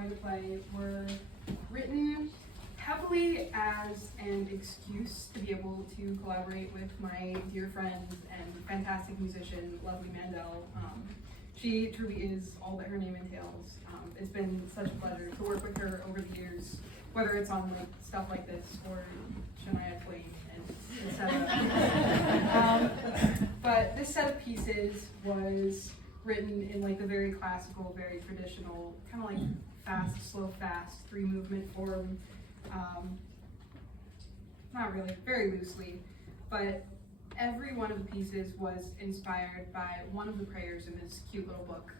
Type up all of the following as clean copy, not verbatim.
going to play were written heavily as an excuse to be able to collaborate with my dear friend and fantastic musician, lovely Mandel. She truly is all that her name entails. It's been such a pleasure to work with her over the years, whether it's on like stuff like this or Shania Twain and etc. But this set of pieces was written in like the very classical, very traditional, kind of like fast, slow, fast, 3-movement form. Not really, very loosely, but every one of the pieces was inspired by one of the prayers in this cute little book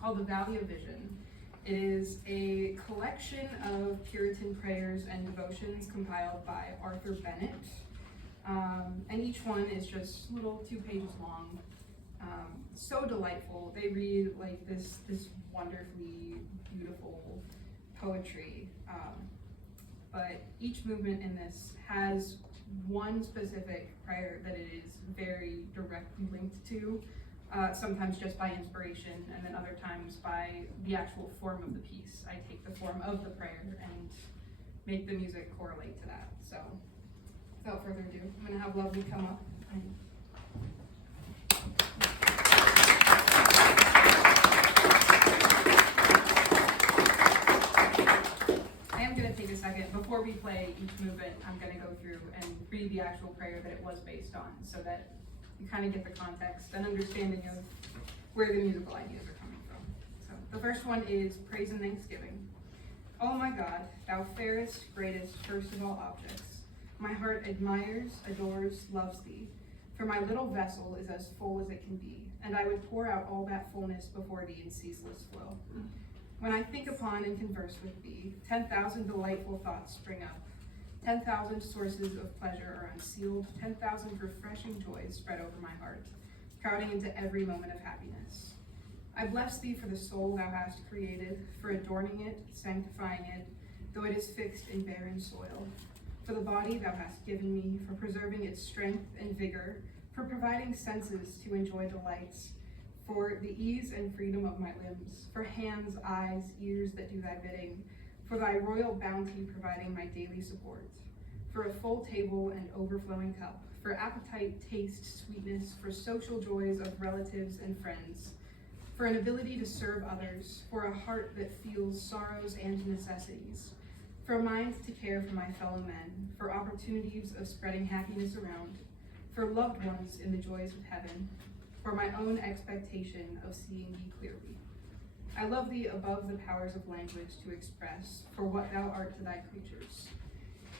called The Valley of Vision. It is a collection of Puritan prayers and devotions compiled by Arthur Bennett. And each one is just little 2 pages long. So delightful. They read like this wonderfully beautiful poetry. But each movement in this has one specific prayer that it is very directly linked to, sometimes just by inspiration, and then other times by the actual form of the piece. I take the form of the prayer and make the music correlate to that. So, without further ado, I'm going to have Lovely come up. Take a second. Before we play each movement, I'm going to go through and read the actual prayer that it was based on so that you kind of get the context and understanding of where the musical ideas are coming from. So the first one is Praise and Thanksgiving. Oh my God, thou fairest, greatest, first of all objects, my heart admires, adores, loves thee, for my little vessel is as full as it can be, and I would pour out all that fullness before thee in ceaseless flow. When I think upon and converse with thee, 10,000 delightful thoughts spring up. 10,000 sources of pleasure are unsealed. 10,000 refreshing joys spread over my heart, crowding into every moment of happiness. I bless thee for the soul thou hast created, for adorning it, sanctifying it, though it is fixed in barren soil. For the body thou hast given me, for preserving its strength and vigor, for providing senses to enjoy delights, for the ease and freedom of my limbs, for hands, eyes, ears that do thy bidding, for thy royal bounty providing my daily support, for a full table and overflowing cup, for appetite, taste, sweetness, for social joys of relatives and friends, for an ability to serve others, for a heart that feels sorrows and necessities, for a mind to care for my fellow men, for opportunities of spreading happiness around, for loved ones in the joys of heaven, for my own expectation of seeing thee clearly. I love thee above the powers of language to express, for what thou art to thy creatures.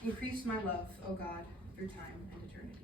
Increase my love, O God, through time and eternity.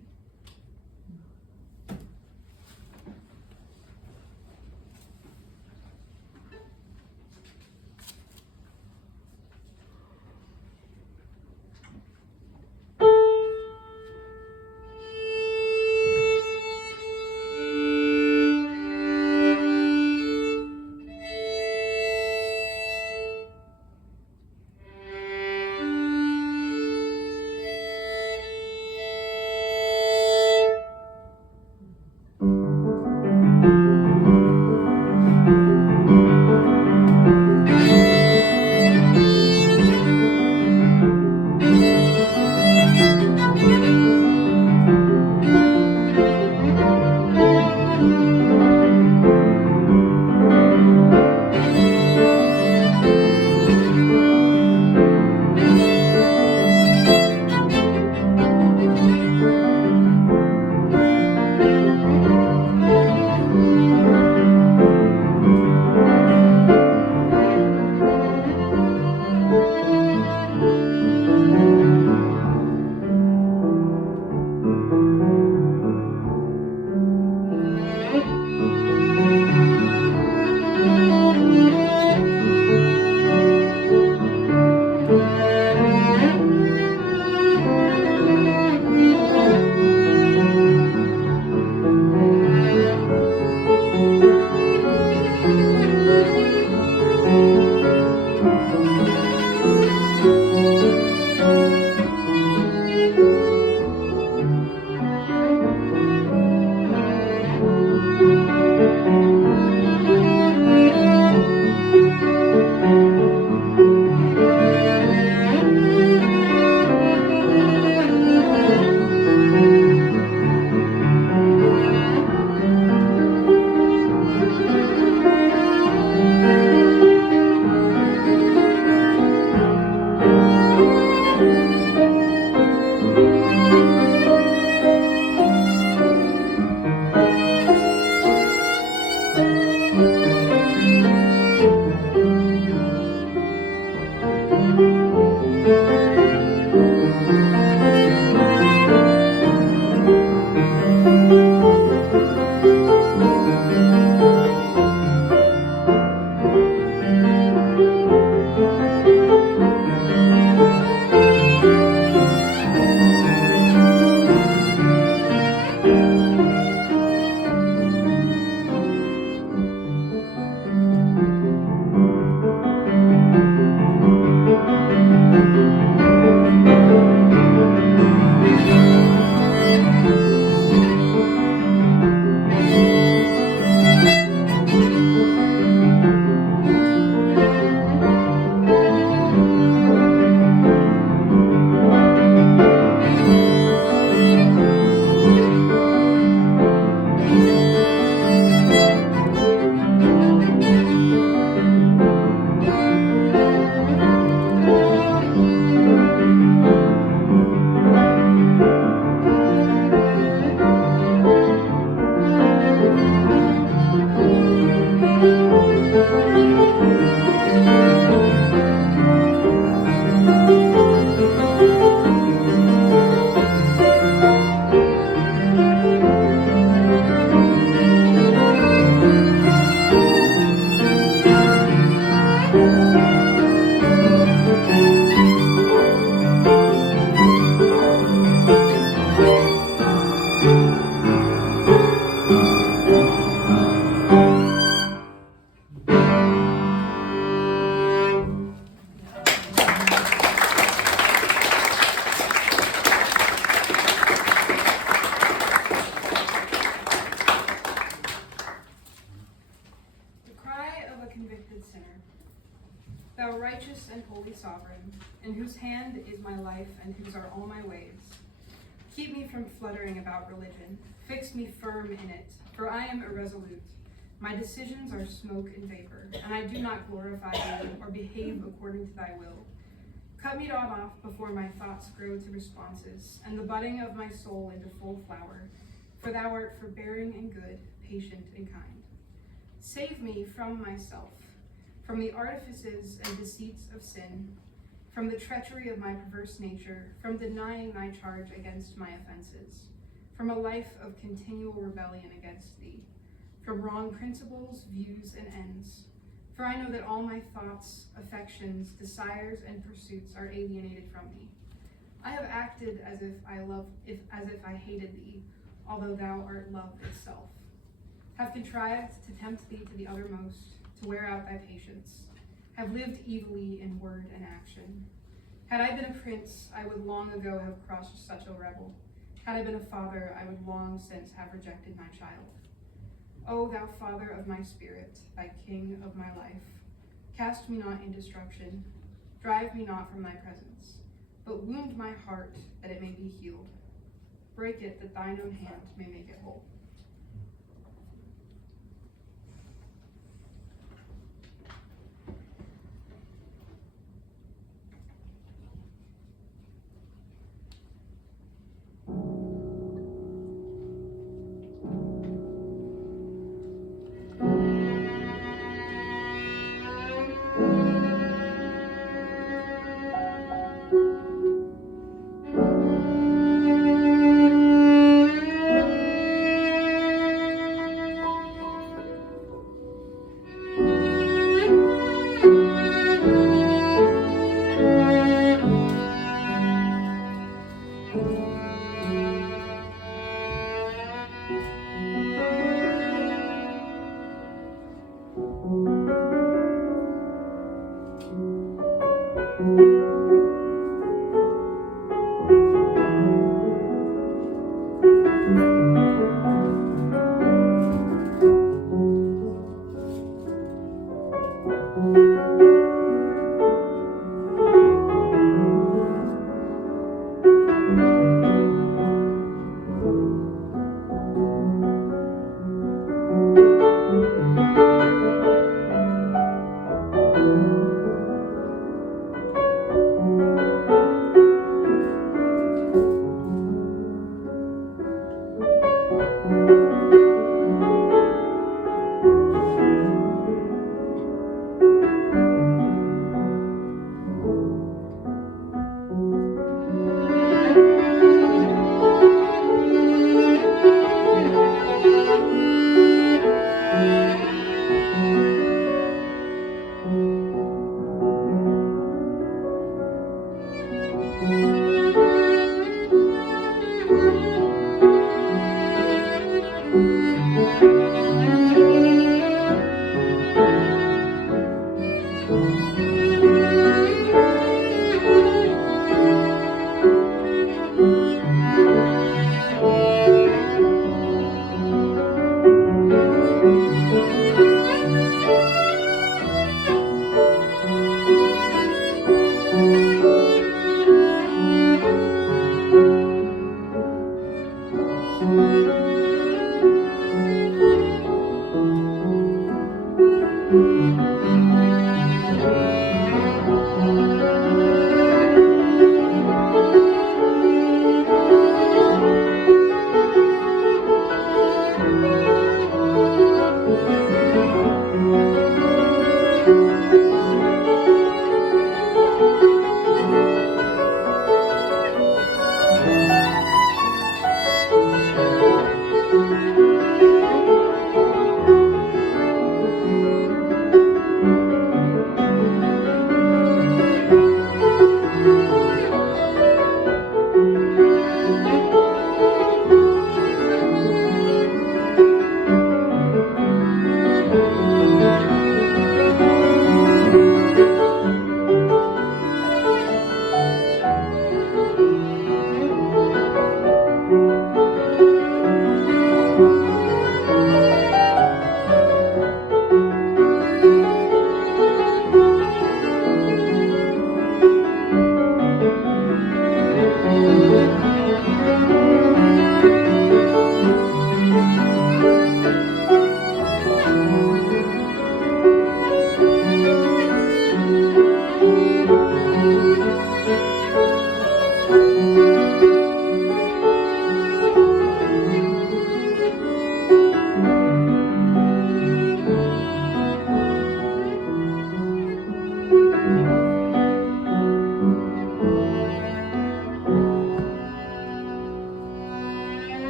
holy sovereign, in whose hand is my life and whose are all my ways. Keep me from fluttering about religion. Fix me firm in it, for I am irresolute. My decisions are smoke and vapor, and I do not glorify thee or behave according to thy will. Cut me not off before my thoughts grow to responses, and the budding of my soul into full flower, for thou art forbearing and good, patient and kind. Save me from myself, from the artifices and deceits of sin, from the treachery of my perverse nature, from denying thy charge against my offenses, from a life of continual rebellion against thee, from wrong principles, views, and ends. For I know that all my thoughts, affections, desires, and pursuits are alienated from me. I have acted as if I hated thee, although thou art love itself. Have contrived to tempt thee to the uttermost, to wear out thy patience. Have lived evilly in word and action. Had I been a prince, I would long ago have crushed such a rebel. Had I been a father, I would long since have rejected my child. O thou Father of my spirit, thy King of my life, cast me not in destruction, drive me not from thy presence, but wound my heart that it may be healed. Break it that thine own hand may make it whole.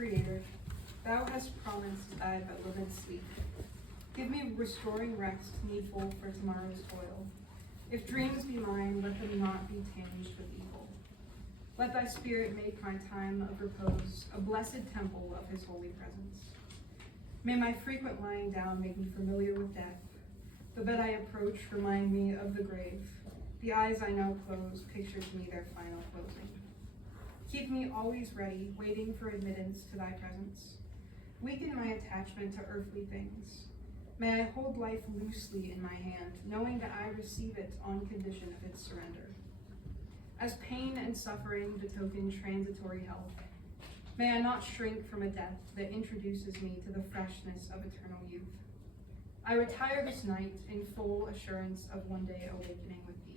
Creator, thou hast promised thy beloved sleep. Give me restoring rest needful for tomorrow's toil. If dreams be mine, let them not be tinged with evil. Let thy spirit make my time of repose a blessed temple of his holy presence. May my frequent lying down make me familiar with death. The bed I approach remind me of the grave. The eyes I now close picture to me their final closing. Keep me always ready, waiting for admittance to thy presence. Weaken my attachment to earthly things. May I hold life loosely in my hand, knowing that I receive it on condition of its surrender. As pain and suffering betoken transitory health, may I not shrink from a death that introduces me to the freshness of eternal youth. I retire this night in full assurance of one day awakening with thee.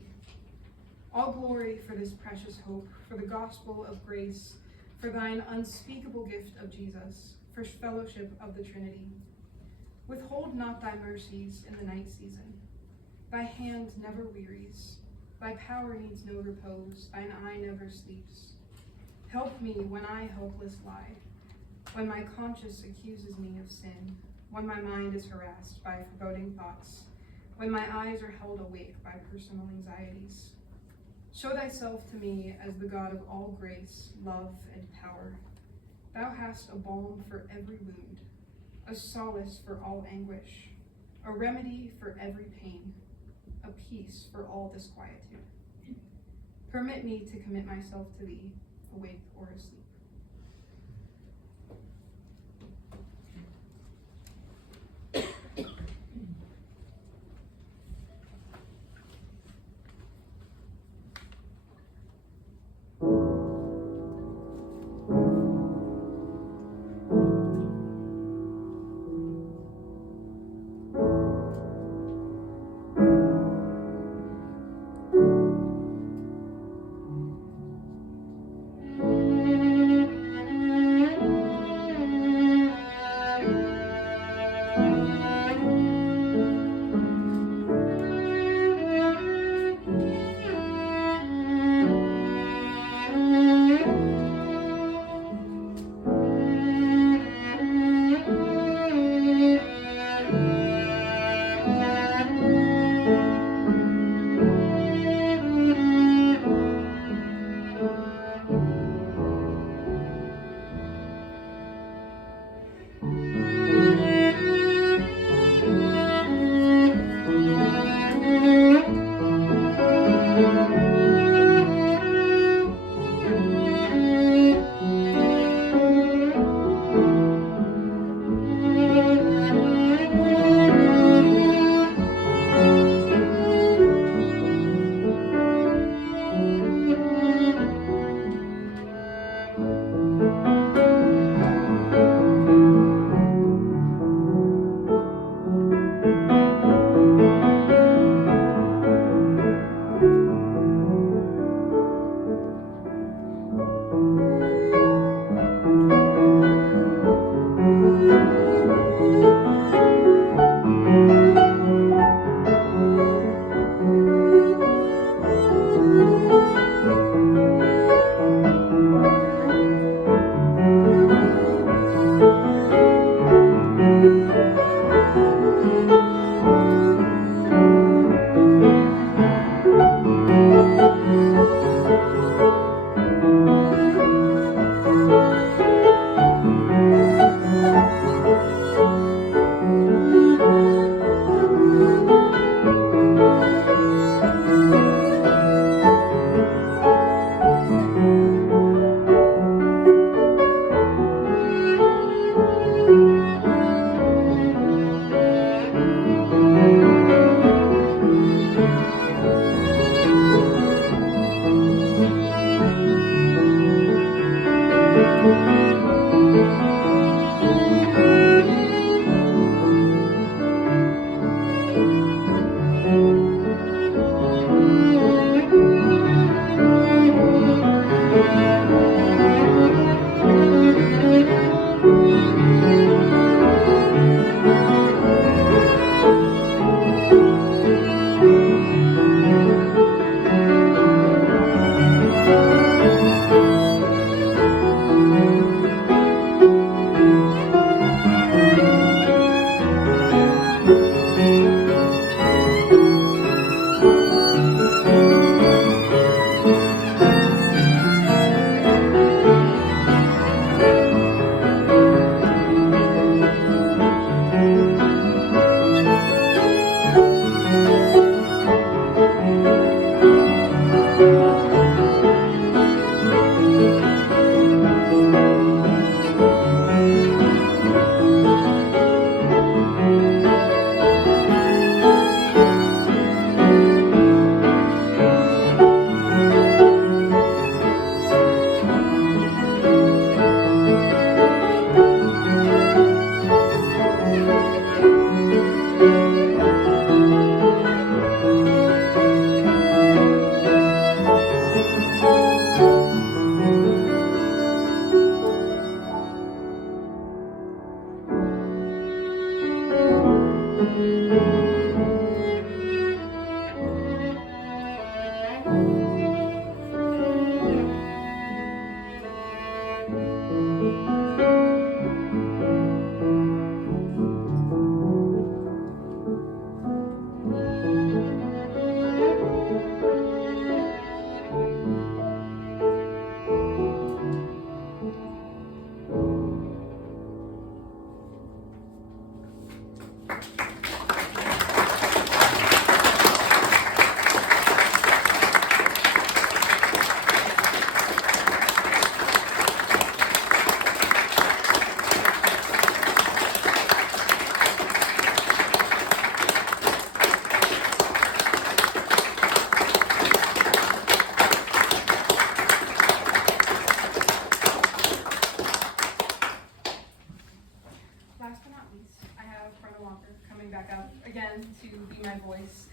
All glory for this precious hope, for the gospel of grace, for thine unspeakable gift of Jesus, for fellowship of the Trinity. Withhold not thy mercies in the night season. Thy hand never wearies. Thy power needs no repose. Thine eye never sleeps. Help me when I helpless lie, when my conscience accuses me of sin, when my mind is harassed by foreboding thoughts, when my eyes are held awake by personal anxieties. Show thyself to me as the God of all grace, love, and power. Thou hast a balm for every wound, a solace for all anguish, a remedy for every pain, a peace for all disquietude. Permit me to commit myself to thee, awake or asleep.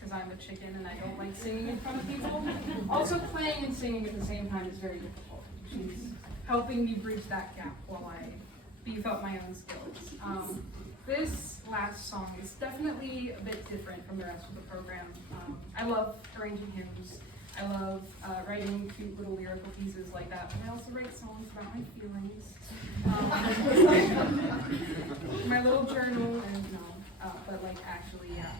because I'm a chicken and I don't like singing in front of people. Also, playing and singing at the same time is very difficult. She's helping me bridge that gap while I beef up my own skills. This last song is definitely a bit different from the rest of the program. I love arranging hymns. I love writing cute little lyrical pieces like that, but I also write songs about my feelings. My little journal, and but like actually, yeah.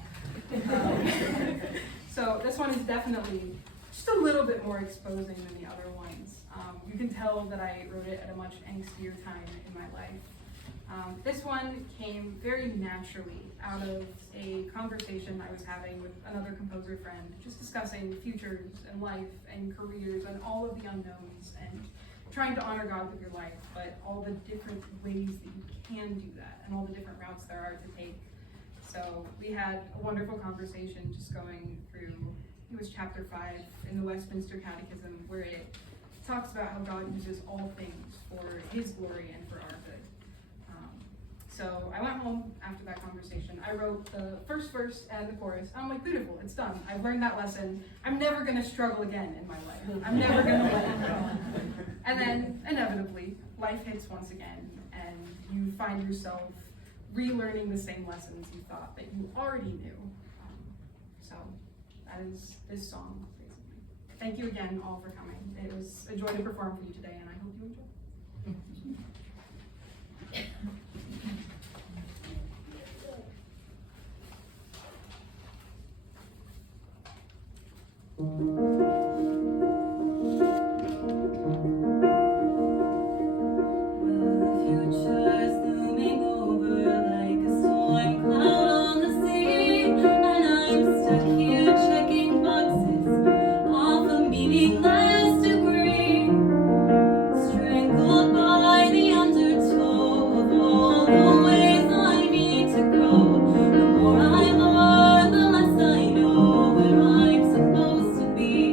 So this one is definitely just a little bit more exposing than the other ones. You can tell that I wrote it at a much angstier time in my life. This one came very naturally out of a conversation I was having with another composer friend, just discussing futures and life and careers and all of the unknowns and trying to honor God with your life, but all the different ways that you can do that and all the different routes there are to take. So we had a wonderful conversation just going through, it was chapter 5 in the Westminster Catechism, where it talks about how God uses all things for his glory and for our good. So I went home after that conversation. I wrote the first verse and the chorus. I'm like, beautiful, it's done. I've learned that lesson. I'm never gonna struggle again in my life. I'm never gonna let it go. And then, inevitably, life hits once again, and you find yourself relearning the same lessons you thought that you already knew. So that is this song, basically. Thank you again all for coming. It was a joy to perform for you today, and I hope you enjoy. The more I learn, the less I know where I'm supposed to be.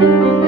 Thank you.